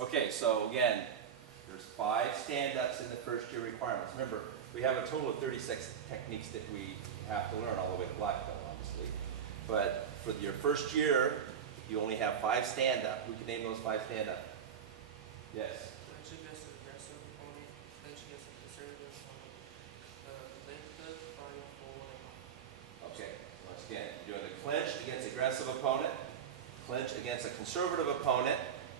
Okay, so again, there's 5 stand-ups in the first year requirements. Remember, we have a total of 36 techniques that we have to learn all the way to black belt, obviously. But for your first year, you only have 5 stand-up. Who can name those 5 stand-up? Yes. Clinch against the aggressive opponent, clinch against the conservative opponent, leg hook, fire forward, and lock. Okay, once again, you're doing the clinch against aggressive opponent, clinch against a conservative opponent,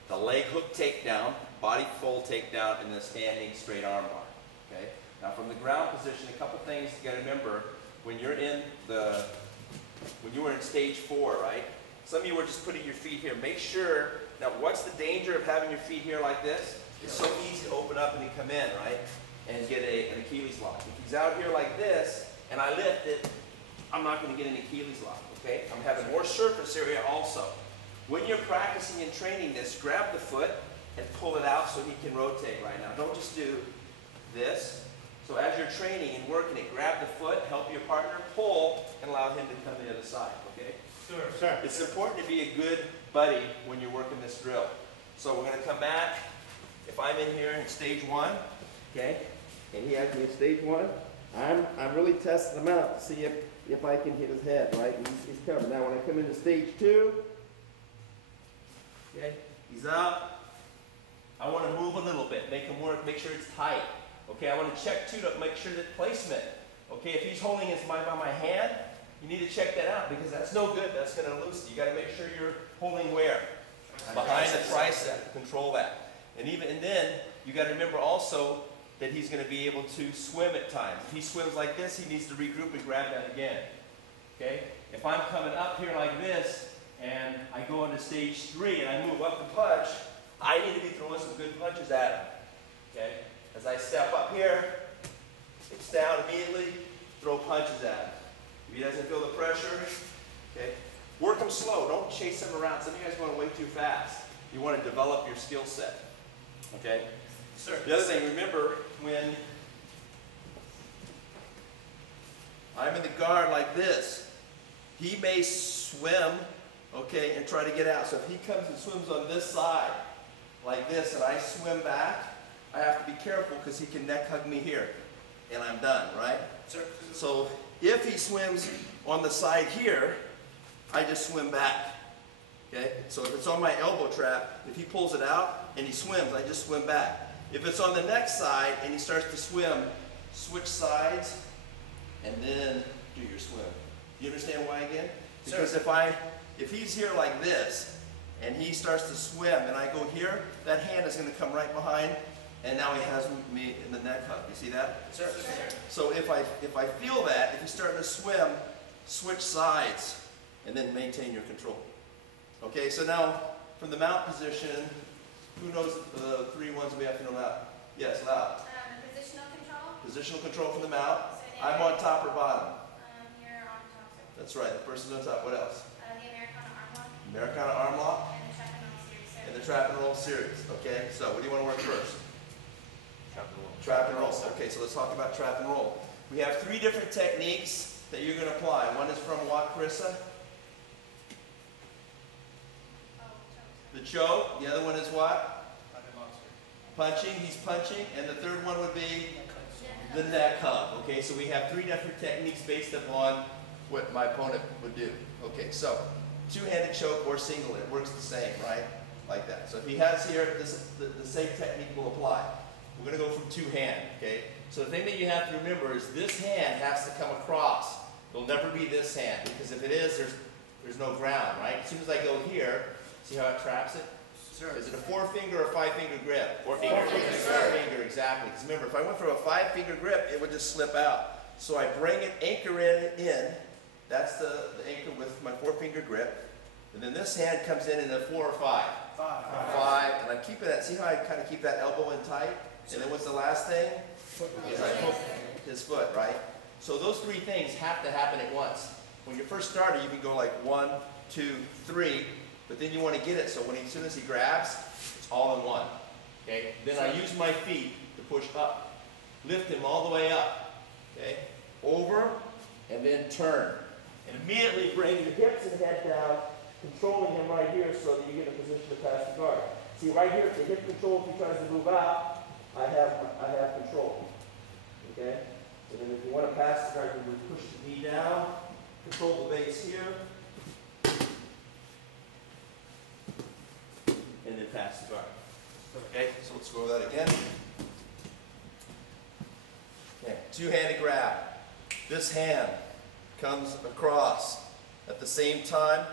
the leg hook takedown, body fold takedown, and the standing straight arm bar. Okay. Now from the ground position, a couple things you got to remember when you're when you were in stage 4, right? Some of you were just putting your feet here. Make sure. Now, what's the danger of having your feet here like this? It's so easy to open up and come in, right? And get an Achilles lock. If he's out here like this and I lift it, I'm not going to get an Achilles lock. Okay. I'm having more surface area also. When you're practicing and training this, grab the foot and pull it out so he can rotate right now. Don't just do this. So as you're training and working it, grab the foot, help your partner pull, and allow him to come to the other side, okay? Sure, sure. It's important to be a good buddy when you're working this drill. So we're going to come back. If I'm in here in stage 1, okay, and he has me in stage 1, I'm really testing him out to see if I can hit his head, right? And he's coming. Now when I come into stage 2, okay, he's out. I want to move a little bit, make him work, make sure it's tight. Okay, I want to check too to make sure that placement. Okay, if he's holding his by my hand, you need to check that out because that's no good. That's going to loosen. You got to make sure you're holding where? Behind the tricep. Control that. And then you got to remember also that he's going to be able to swim at times. If he swims like this, he needs to regroup and grab that again. Okay? If I'm coming up here like this and I go into stage 3 and I move up the punch, I need to be throwing some good punches at him. Okay? As I step up here, it's down immediately, throw punches at him. If he doesn't feel the pressure, okay, work him slow. Don't chase him around. Some of you guys want to way too fast. You want to develop your skill set. Okay? Sir. The other thing, remember when I'm in the guard like this, he may swim, okay, and try to get out. So if he comes and swims on this side, like this, and I swim back, I have to be careful because he can neck hug me here, and I'm done, right? Sir. So if he swims on the side here, I just swim back, okay? So if it's on my elbow trap, if he pulls it out and he swims, I just swim back. If it's on the next side and he starts to swim, switch sides, and then do your swim. You understand why again? Because if he's here like this, and he starts to swim, and I go here, that hand is going to come right behind, and now he has me in the neck hug. You see that? Sir. So if I feel that, if you're starting to swim, switch sides, and then maintain your control. Okay, so now from the mount position, who knows the 3 ones we have to know about? Yes, loud. Positional control. Positional control from the mount. So I'm on top or bottom. You're on top, sir. That's right. The person's on top. What else? The Americana arm lock. Americana arm lock. And the trap and roll series, sir. And the trap and roll series. Okay, so what do you want to work first? Trap and roll. Trap and roll. Okay, so let's talk about trap and roll. We have 3 different techniques that you're going to apply. One is from what, Carissa? The choke. The other one is what? Punching. He's punching. And the third one would be the neck hug. Okay, so we have 3 different techniques based upon what my opponent would do. Okay, so 2-handed choke or single, it works the same, right? Like that. So if he has here, the same technique will apply. We're going to go from 2-hand, okay? So the thing that you have to remember is this hand has to come across. It'll never be this hand, because if it is, there's no ground, right? As soon as I go here, see how it traps it? Sure. Is it a 4-finger or 5-finger grip? 4-finger. 4-finger, exactly. Because remember, if I went for a 5-finger grip, it would just slip out. So I bring it, anchor it in. That's the anchor with my 4-finger grip. And then this hand comes in a 4 or 5? 5. And I'm keeping that, see how I kind of keep that elbow in tight? And then what's the last thing? Is I hook his foot, right? So those 3 things have to happen at once. When you first started, you can go like 1, 2, 3, but then you want to get it so as soon as he grabs, it's all in one. Okay? Then I use my feet to push up. Lift him all the way up. Okay? Over, and then turn. And immediately bring your hips and head down, controlling him right here so that you get in a position to pass the guard. See right here, the hip control, if he tries to move out, I have control. Okay? And then if you want to pass the guard, you would push the knee down, control the base here, and then pass the guard. Okay, so let's go over that again. Okay, two-handed grab. This hand comes across. At the same time,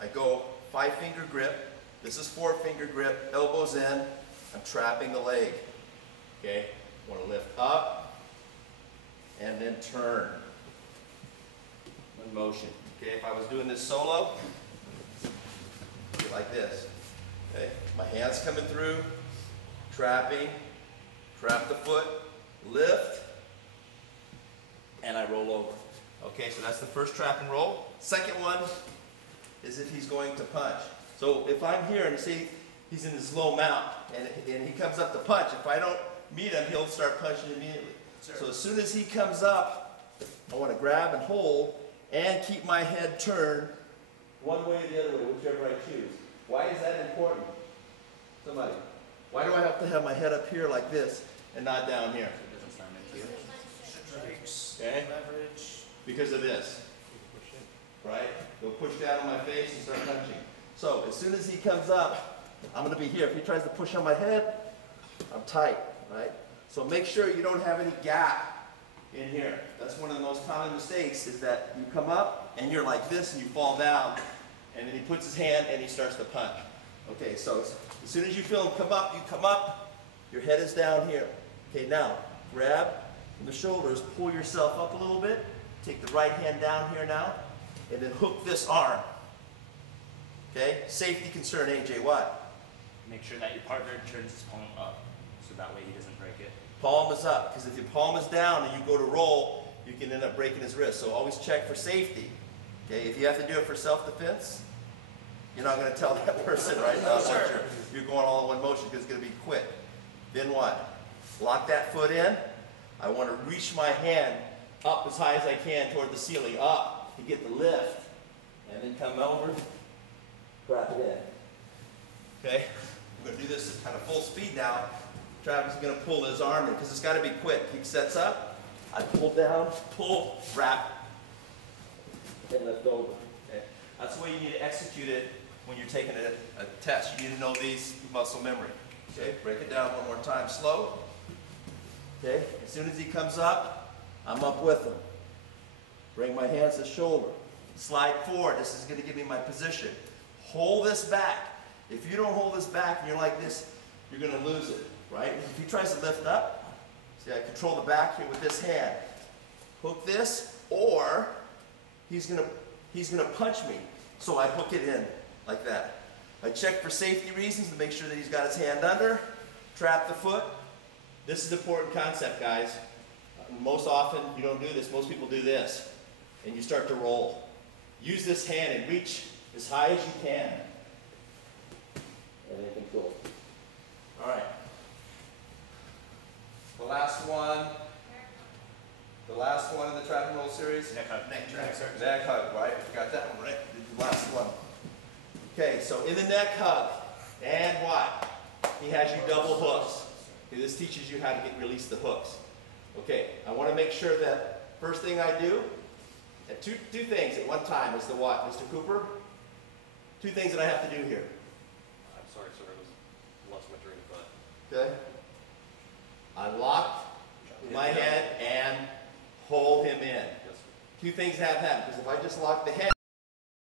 I go 5-finger grip. This is 4-finger grip, elbows in. I'm trapping the leg. Okay, want to lift up and then turn. One motion. Okay, if I was doing this solo, it'd be like this. Okay, my hands coming through, trapping, trap the foot, lift, and I roll over. Okay, so that's the first trap and roll. Second one is if he's going to punch. So if I'm here and see he's in this low mount and he comes up to punch, if I don't meet him, he'll start punching immediately. Sure. So as soon as he comes up, I want to grab and hold and keep my head turned one way or the other way, whichever I choose. Why is that important? Somebody. Why do I have to have my head up here like this and not down here? It doesn't sound into you. Strikes, Okay. leverage. Because of this. Right? Go push down on my face and start punching. So as soon as he comes up, I'm going to be here. If he tries to push on my head, I'm tight, right? So make sure you don't have any gap in here. That's one of the most common mistakes is that you come up and you're like this and you fall down and then he puts his hand and he starts to punch. Okay, so as soon as you feel him come up, you come up, your head is down here. Okay, now grab from the shoulders, pull yourself up a little bit, take the right hand down here now, and then hook this arm. Okay, safety concern, AJ, what? Make sure that your partner turns his palm up, so that way he doesn't break it. Palm is up, because if your palm is down and you go to roll, you can end up breaking his wrist. So always check for safety. Okay, if you have to do it for self-defense, you're not going to tell that person right now that you're going all in one motion because it's going to be quick. Then what? Lock that foot in. I want to reach my hand up as high as I can toward the ceiling, up to get the lift, and then come over, drop it in. Okay, we're going to do this at kind of full speed now. Travis is going to pull his arm in because it's got to be quick. He sets up, I pull down, pull, wrap, and lift over. Okay? That's the way you need to execute it when you're taking a test. You need to know these muscle memory. Okay, break it down one more time, slow. Okay, as soon as he comes up, I'm up with him. Bring my hands to shoulder. Slide forward. This is going to give me my position. Hold this back. If you don't hold this back and you're like this, you're going to lose it, right? If he tries to lift up, see, I control the back here with this hand. Hook this, or he's going to punch me. So I hook it in like that. I check for safety reasons to make sure that he's got his hand under. Trap the foot. This is an important concept, guys. Most often, you don't do this. Most people do this. And you start to roll. Use this hand and reach as high as you can. And then control. All right. The last one in the trap and roll series. Neck hug. Neck hug, right? Got that one right. The last one. Okay, so in the neck hug, and what? He has you double hooks. Okay, this teaches you how to release the hooks. Okay, I want to make sure that first thing I do, two things at one time is the what, Mr. Cooper? Two things that I have to do here. I'm sorry, sir. I was lost my train of thought. Okay? I lock my head and hold him in. Yes, sir. Two things have happened, because if I just lock the head,